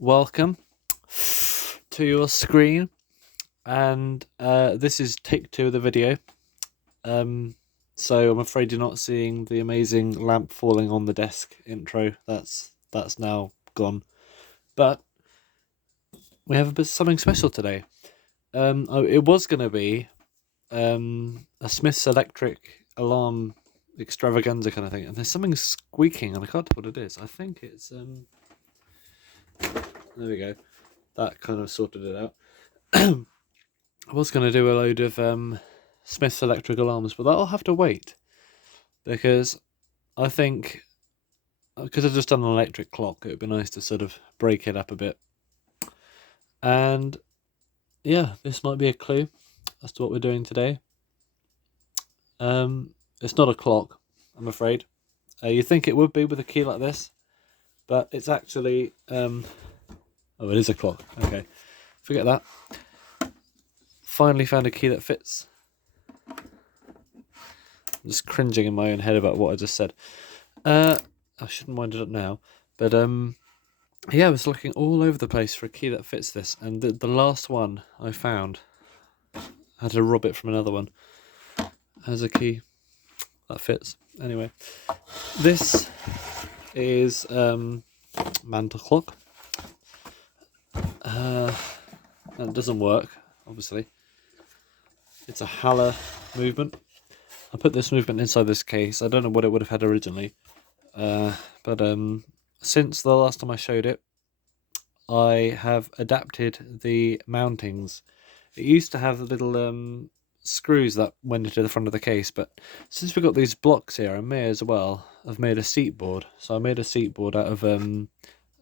welcome to your screen, and this is take 2 of the video. So I'm afraid you're not seeing the amazing lamp falling on the desk intro. That's now gone, but we have something special today. It was going to be a Smith's electric alarm extravaganza kind of thing, and there's something squeaking, and I can't tell what it is. I think it's there we go. That kind of sorted it out. I was going to do a load of Smith's electric alarms, but that'll have to wait, because I think, because I've just done an electric clock, it would be nice to sort of break it up a bit. And yeah, this might be a clue as to what we're doing today. It's not a clock, I'm afraid. You think it would be with a key like this, but it's actually oh, it is a clock. Okay, forget that. Finally found a key that fits. I'm just cringing in my own head about what I just said. I shouldn't wind it up now, but yeah, I was looking all over the place for a key that fits this, and the last one I found, I had to rob it from another one, has a key that fits. Anyway, this is mantel clock. That doesn't work, obviously. It's a Haller movement. I put this movement inside this case. I don't know what it would have had originally, but since the last time I showed it, I have adapted the mountings. It used to have the little screws that went into the front of the case, but since we've got these blocks here, I may as well have made a seat board. So I made a seat board out of an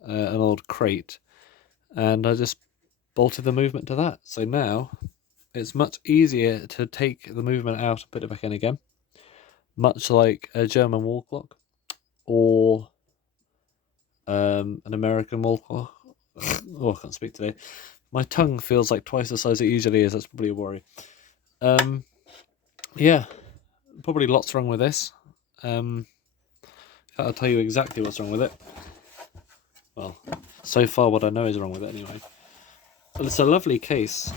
old crate, and I just bolted the movement to that. So now it's much easier to take the movement out and put it back in again, much like a German wall clock or an American wall clock. Oh, I can't speak today. My tongue feels like twice the size it usually is. That's probably a worry. Yeah, probably lots wrong with this. I'll tell you exactly what's wrong with it. Well, so far what I know is wrong with it anyway. But it's a lovely case.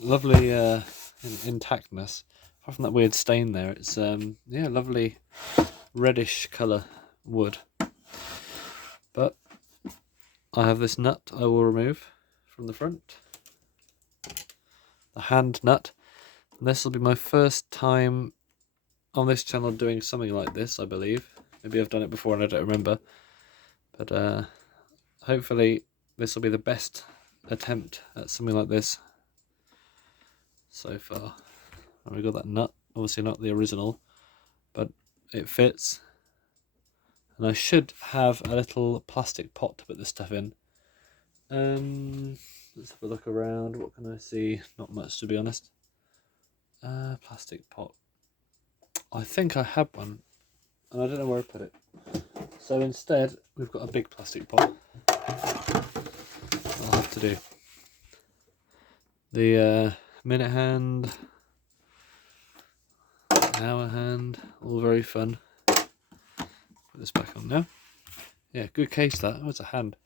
Lovely intactness. Apart from that weird stain there, it's yeah, lovely reddish colour wood. But I have this nut I will remove from the front. The hand nut. And this will be my first time on this channel doing something like this, I believe. Maybe I've done it before and I don't remember. But hopefully this will be the best attempt at something like this so far. And we got that nut, obviously not the original, but it fits. And I should have a little plastic pot to put this stuff in. Let's have a look around. What can I see? Not much, to be honest. Plastic pot. I think I had one, and I don't know where I put it. So instead, we've got a big plastic pot. I'll have to do. The minute hand, hour hand, all very fun. Put this back on now. Yeah, good case that. Oh, it's a hand.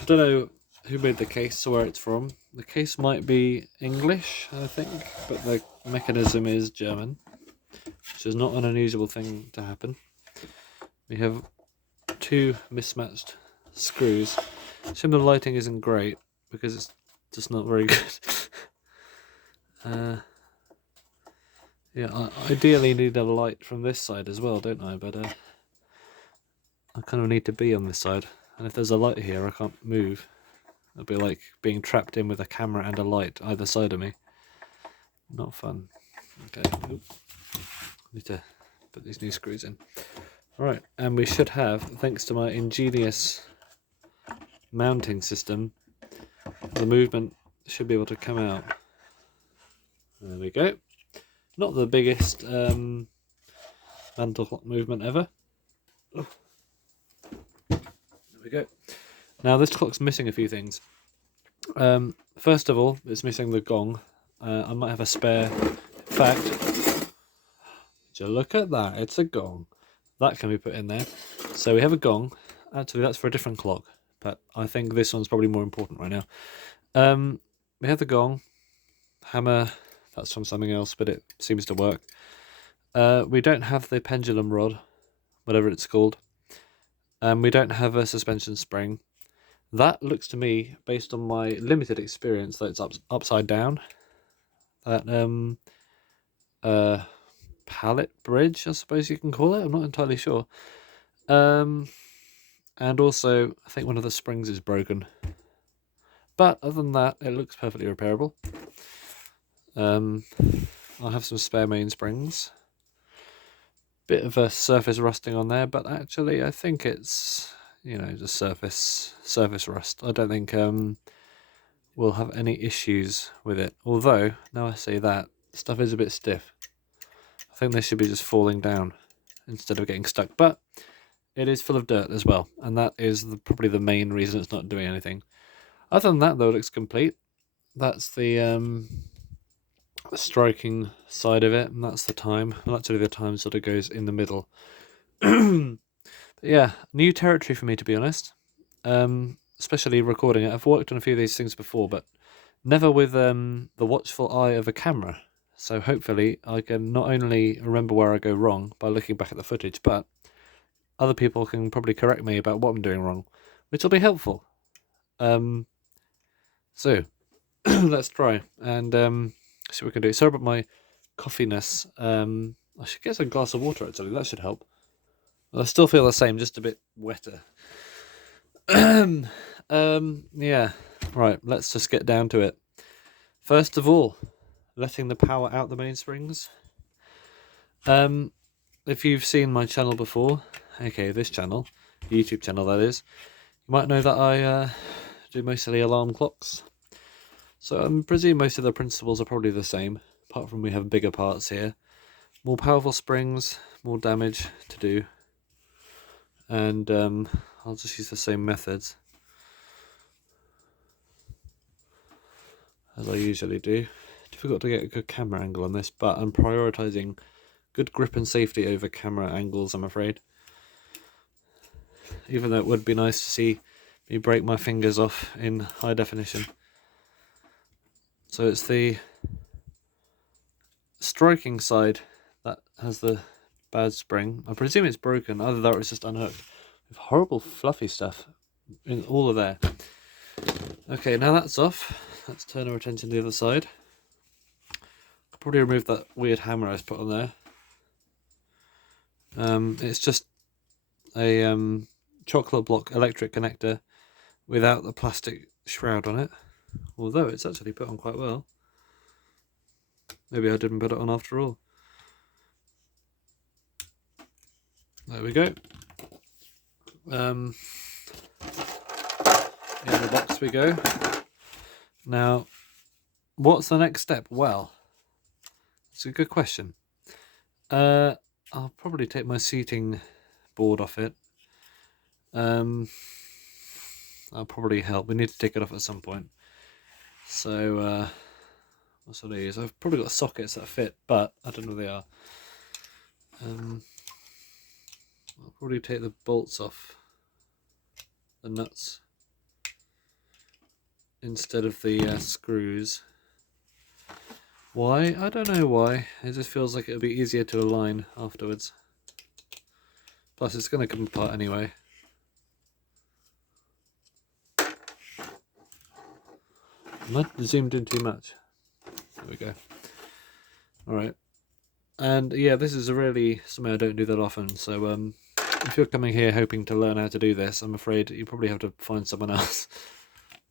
I don't know who made the case or where it's from. The case might be English, I think, but the mechanism is German, which is not an unusual thing to happen. We have 2 mismatched screws. Some of the lighting isn't great because it's just not very good. Yeah, I ideally need a light from this side as well, don't I? But I kind of need to be on this side, and if there's a light here, I can't move. It'll be like being trapped in with a camera and a light either side of me. Not fun. Okay, need to put these new screws in. Alright, and we should have, thanks to my ingenious mounting system, the movement should be able to come out. There we go. Not the biggest mantel clock movement ever. Oh. There we go. Now this clock's missing a few things. First of all, it's missing the gong. I might have a spare. In fact, would you look at that? It's a gong. That can be put in there. So we have a gong. actually that's for a different clock, but I think this one's probably more important right now. We have the gong, hammer, that's from something else, but it seems to work. We don't have the pendulum rod, whatever it's called. We don't have a suspension spring. That looks to me, based on my limited experience, that it's upside down. That pallet bridge, I suppose you can call it. I'm not entirely sure. And also, I think one of the springs is broken. But other than that, it looks perfectly repairable. I have some spare mainsprings. Bit of a surface rusting on there, but actually I think it's, just surface rust. I don't think we'll have any issues with it. Although, now I say that, stuff is a bit stiff. I think this should be just falling down instead of getting stuck. But it is full of dirt as well, and that is probably the main reason it's not doing anything. Other than that, though, it looks complete. That's the striking side of it, and that's the time. Well, actually, the time sort of goes in the middle. But yeah, new territory for me, to be honest. Especially recording it. I've worked on a few of these things before, but never with the watchful eye of a camera. So hopefully I can not only remember where I go wrong by looking back at the footage, but other people can probably correct me about what I'm doing wrong, which will be helpful. So let's try and see what we can do. Sorry about my coffeeness. I should get some glass of water actually. That should help. I still feel the same, just a bit wetter. Yeah. Right. Let's just get down to it. First of all, letting the power out the mainsprings. If you've seen my channel before, okay, this channel, YouTube channel that is, you might know that I do mostly alarm clocks. So I presume most of the principles are probably the same, apart from we have bigger parts here. More powerful springs, more damage to do. And I'll just use the same methods as I usually do. Difficult to get a good camera angle on this, but I'm prioritising good grip and safety over camera angles, I'm afraid. Even though it would be nice to see me break my fingers off in high definition. So it's the striking side that has the bad spring. I presume it's broken, either that or it's just unhooked. With horrible fluffy stuff in all of there. Okay, now that's off. Let's turn our attention to the other side. I'll probably remove that weird hammer I was put on there. It's just a chocolate block electric connector without the plastic shroud on it. Although it's actually put on quite well. Maybe I didn't put it on after all. There we go. In the box we go. Now, what's the next step? Well, it's a good question. I'll probably take my seating board off it. That'll probably help. We need to take it off at some point. So, what's what I use? I've probably got sockets that fit, but I don't know where they are. I'll probably take the bolts off, the nuts, instead of the screws. Why? I don't know why. It just feels like it'll be easier to align afterwards. Plus, it's going to come apart anyway. Am I zoomed in too much? There we go. Alright. And yeah, this is really something I don't do that often, so if you're coming here hoping to learn how to do this, I'm afraid you probably have to find someone else.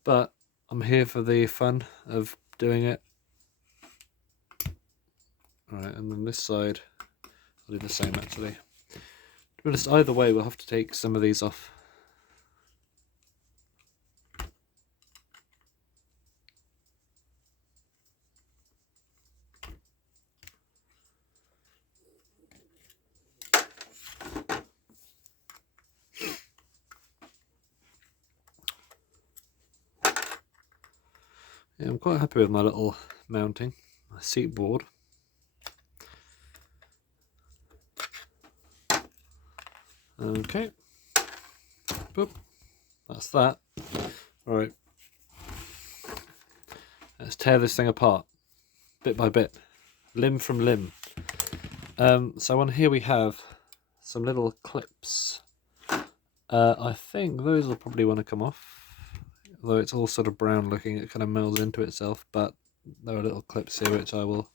But I'm here for the fun of doing it. Alright, and then this side, I'll do the same actually. To be honest, either way we'll have to take some of these off. Yeah, I'm quite happy with my little mounting, my seat board. Okay. Boop. That's that. All right. Let's tear this thing apart, bit by bit, limb from limb. So on here we have some little clips. I think those will probably want to come off, although it's all sort of brown looking, it kind of melds into itself, but there are little clips here which I will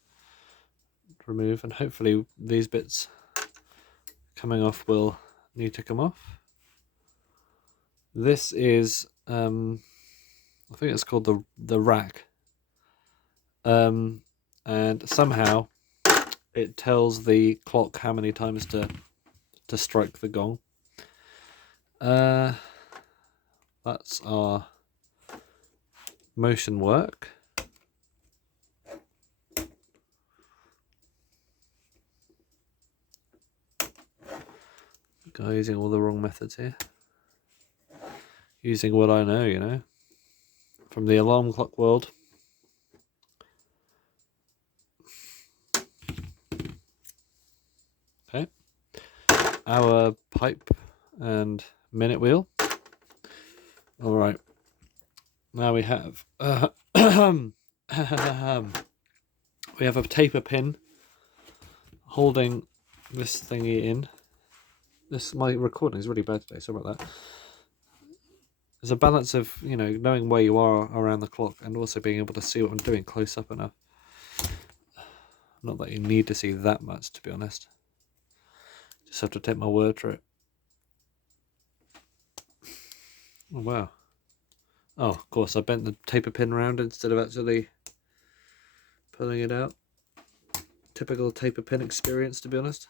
remove, and hopefully these bits coming off will need to come off. This is, I think it's called the rack, and somehow it tells the clock how many times to strike the gong. That's our motion work. Guy using all the wrong methods here. Using what I know, you know, from the alarm clock world. Okay. Our pipe and minute wheel. All right. Now we have we have a taper pin holding this thingy in. My recording is really bad today. Sorry about that. There's a balance of, you know, knowing where you are around the clock and also being able to see what I'm doing close up enough. Not that you need to see that much, to be honest. Just have to take my word for it. Oh, wow. Oh, of course, I bent the taper pin around instead of actually pulling it out. Typical taper pin experience, to be honest.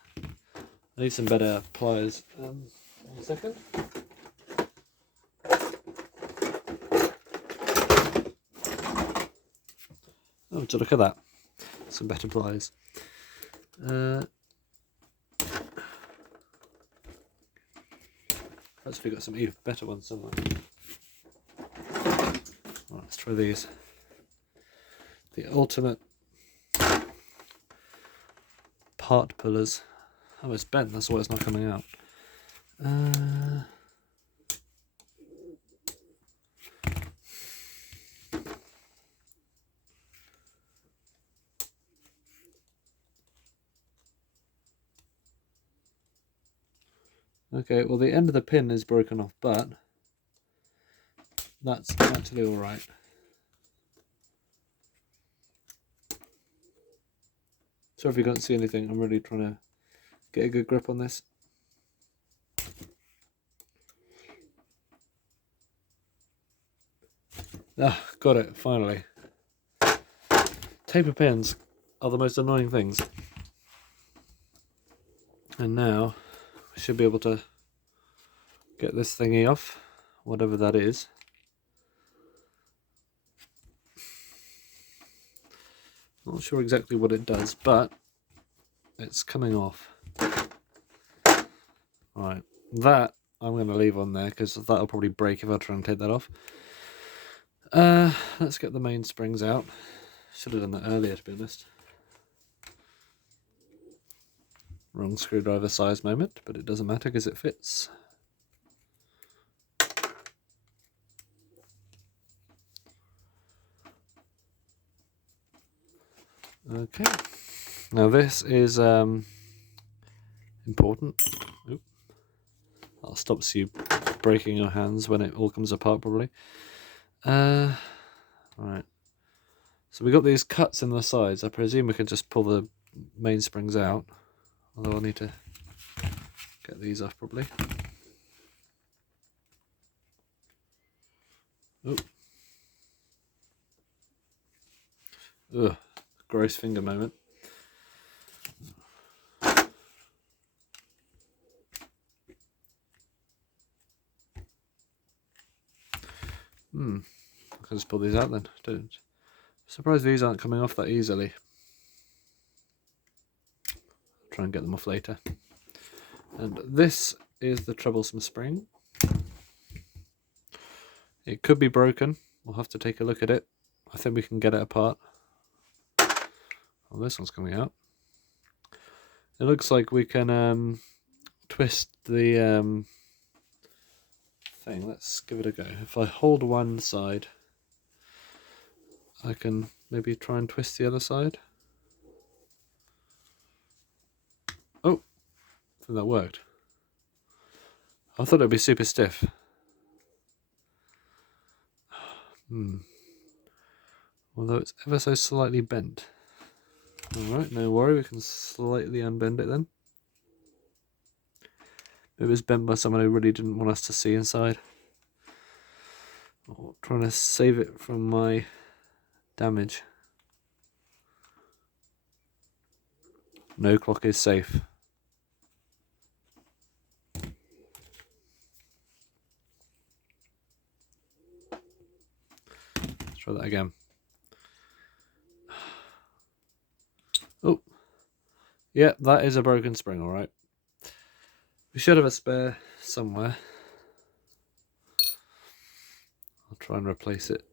I need some better pliers. One second. Oh, to look at that. Some better pliers. Actually got some even better ones somewhere. Right, let's try these. The ultimate part pullers. Oh, it's bent, that's why it's not coming out. Okay, well the end of the pin is broken off, but that's actually alright. Sorry if you can't see anything, I'm really trying to get a good grip on this. Ah, got it, finally. Taper pins are the most annoying things. And now we should be able to get this thingy off, whatever that is. Not sure exactly what it does, but it's coming off. Alright, that I'm going to leave on there because that'll probably break if I try and take that off. Let's get the mainsprings out. Should have done that earlier, to be honest. Wrong screwdriver size moment, but it doesn't matter because it fits. Okay, now this is important. Oop. That stops you breaking your hands when it all comes apart, probably. Right. So we got these cuts in the sides. I presume we can just pull the mainsprings out. Although I'll need to get these off probably. Oop. Ugh, gross finger moment. I can just pull these out then. Surprised these aren't coming off that easily. Try and get them off later. And this is the troublesome spring. It could be broken. We'll have to take a look at it. I think we can get it apart. Oh, this one's coming out. It looks like we can twist the thing. Let's give it a go. If I hold one side, I can maybe try and twist the other side. Oh, I think that worked. I thought it'd be super stiff. Although it's ever so slightly bent. Alright, no worry, we can slightly unbend it then. It was bent by someone who really didn't want us to see inside. Or trying to save it from my damage. No clock is safe. Let's try that again. Oh, yeah, that is a broken spring, alright. We should have a spare somewhere. I'll try and replace it.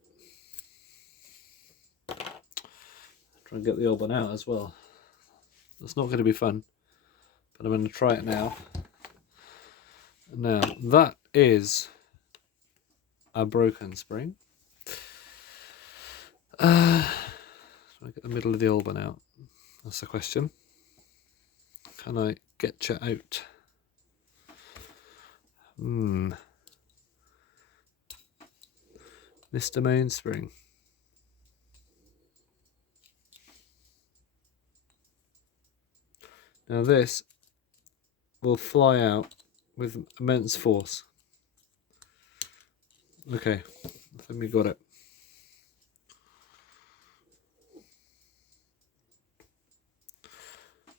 Try and get the old one out as well. It's not going to be fun, but I'm going to try it now. Now, that is a broken spring. Try to get the middle of the old one out. That's the question. Can I get you out? Mr. Mainspring. Now this will fly out with immense force. Okay, I think we got it.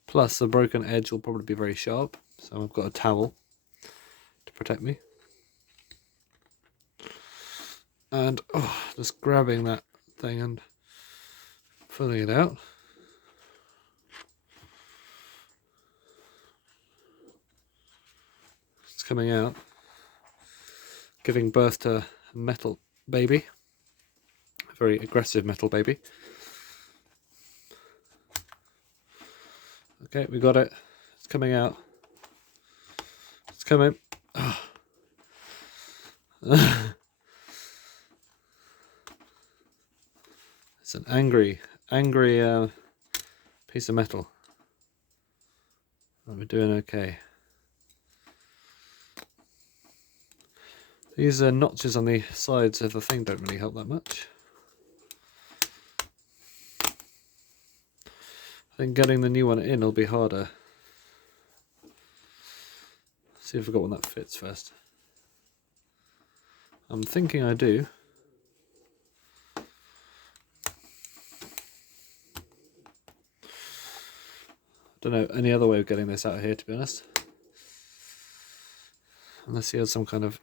Plus the broken edge will probably be very sharp, so I've got a towel to protect me. And just grabbing that thing and pulling it out. It's coming out, giving birth to a metal baby, a very aggressive metal baby. Okay, we got it. It's coming out. It's coming. It's an angry piece of metal. We're doing okay. These notches on the sides of the thing don't really help that much. I think getting the new one in will be harder. See if I've got one that fits first. I'm thinking I do. Don't know any other way of getting this out of here, to be honest. Unless he had some kind of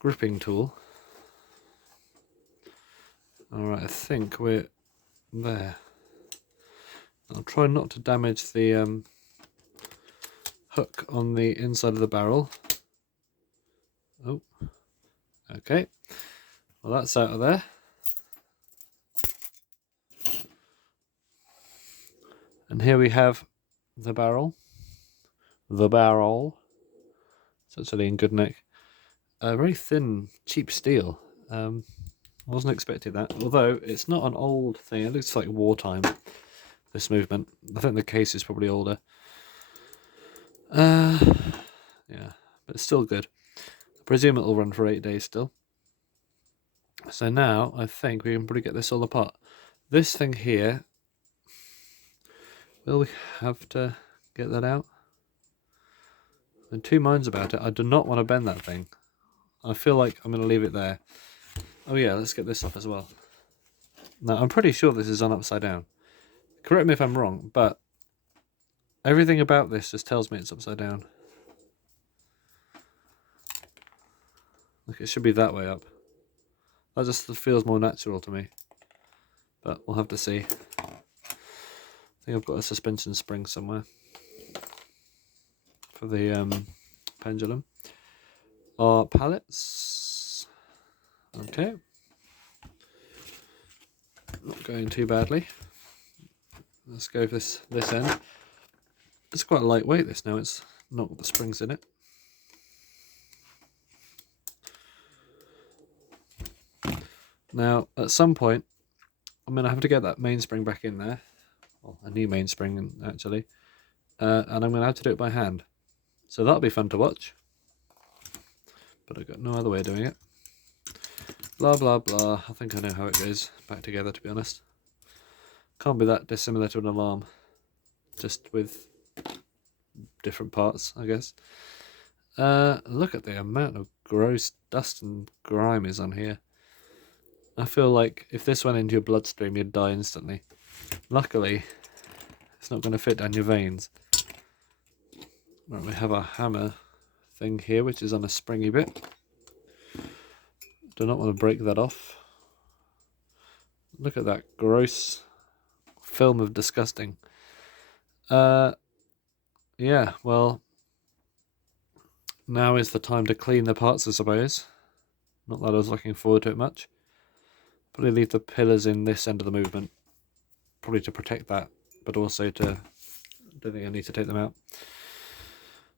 gripping tool. Alright, I think we're there. I'll try not to damage the hook on the inside of the barrel. Oh, okay. Well, that's out of there. And here we have the barrel. The barrel. It's actually in good nick. A very thin, cheap steel. I wasn't expecting that. Although it's not an old thing. It looks like wartime. This movement. I think the case is probably older. Yeah, but it's still good. I presume it'll run for 8 days still. So now I think we can probably get this all apart. This thing here. Will we have to get that out? I'm in two minds about it. I do not want to bend that thing. I feel like I'm going to leave it there. Oh yeah, let's get this off as well. Now, I'm pretty sure this is on upside down. Correct me if I'm wrong, but everything about this just tells me it's upside down. Like, it should be that way up. That just feels more natural to me. But we'll have to see. I think I've got a suspension spring somewhere for the pendulum. Our pallets. Okay. Not going too badly. Let's go for this end. It's quite lightweight, this now. It's not got the springs in it. Now, at some point, I'm going to have to get that mainspring back in there. Well, a new mainspring, actually. And I'm going to have to do it by hand. So that'll be fun to watch. But I've got no other way of doing it. Blah, blah, blah. I think I know how it goes back together, to be honest. Can't be that dissimilar to an alarm. Just with different parts, I guess. Look at the amount of gross dust and grime is on here. I feel like if this went into your bloodstream, you'd die instantly. Luckily, it's not going to fit down your veins. Right, we have a hammer thing here, which is on a springy bit. Do not want to break that off. Look at that gross film of disgusting. Yeah, well, now is the time to clean the parts, I suppose. Not that I was looking forward to it much. Probably leave the pillars in this end of the movement. Probably to protect that, but also to... I don't think I need to take them out.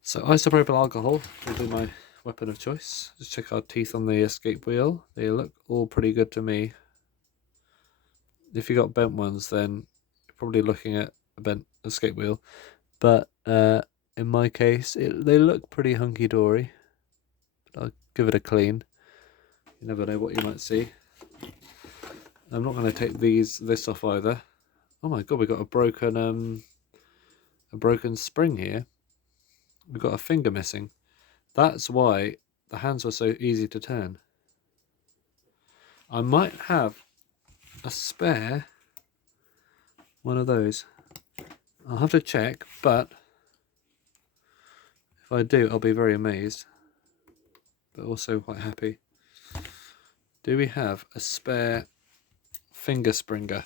So isopropyl alcohol will be my weapon of choice. Just check our teeth on the escape wheel. They look all pretty good to me. If you got bent ones, then you're probably looking at a bent escape wheel. But in my case, they look pretty hunky-dory. But I'll give it a clean. You never know what you might see. I'm not going to take this off either. Oh my god, we got a broken spring here. We've got a finger missing. That's why the hands were so easy to turn. I might have a spare one of those. I'll have to check, but if I do, I'll be very amazed, but also quite happy. Do we have a spare finger springer?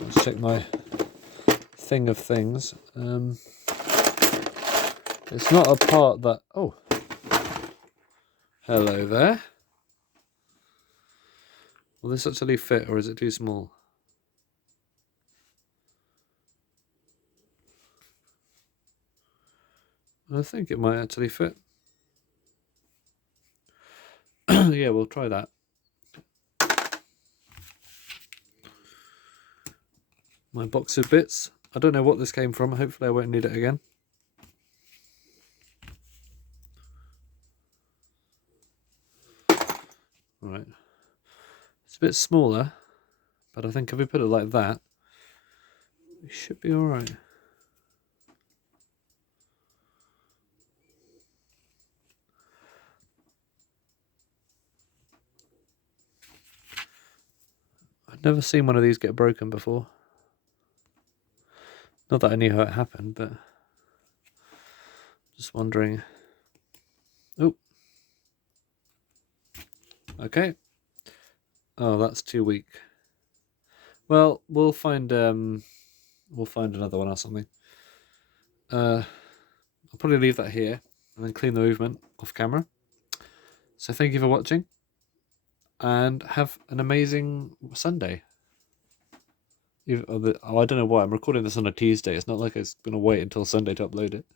Let's check my thing of things. It's not a part that... Oh, hello there. Will this actually fit, or is it too small? I think it might actually fit. Yeah, we'll try that. My box of bits. I don't know what this came from. Hopefully I won't need it again. Right. It's a bit smaller, but I think if we put it like that, we should be alright. I've never seen one of these get broken before. Not that I knew how it happened, but just wondering. Oh. Okay. Oh, that's too weak. Well, we'll find another one or something. I'll probably leave that here and then clean the movement off camera. So thank you for watching and have an amazing Sunday. I don't know why I'm recording this on a Tuesday. It's not like it's going to wait until Sunday to upload it.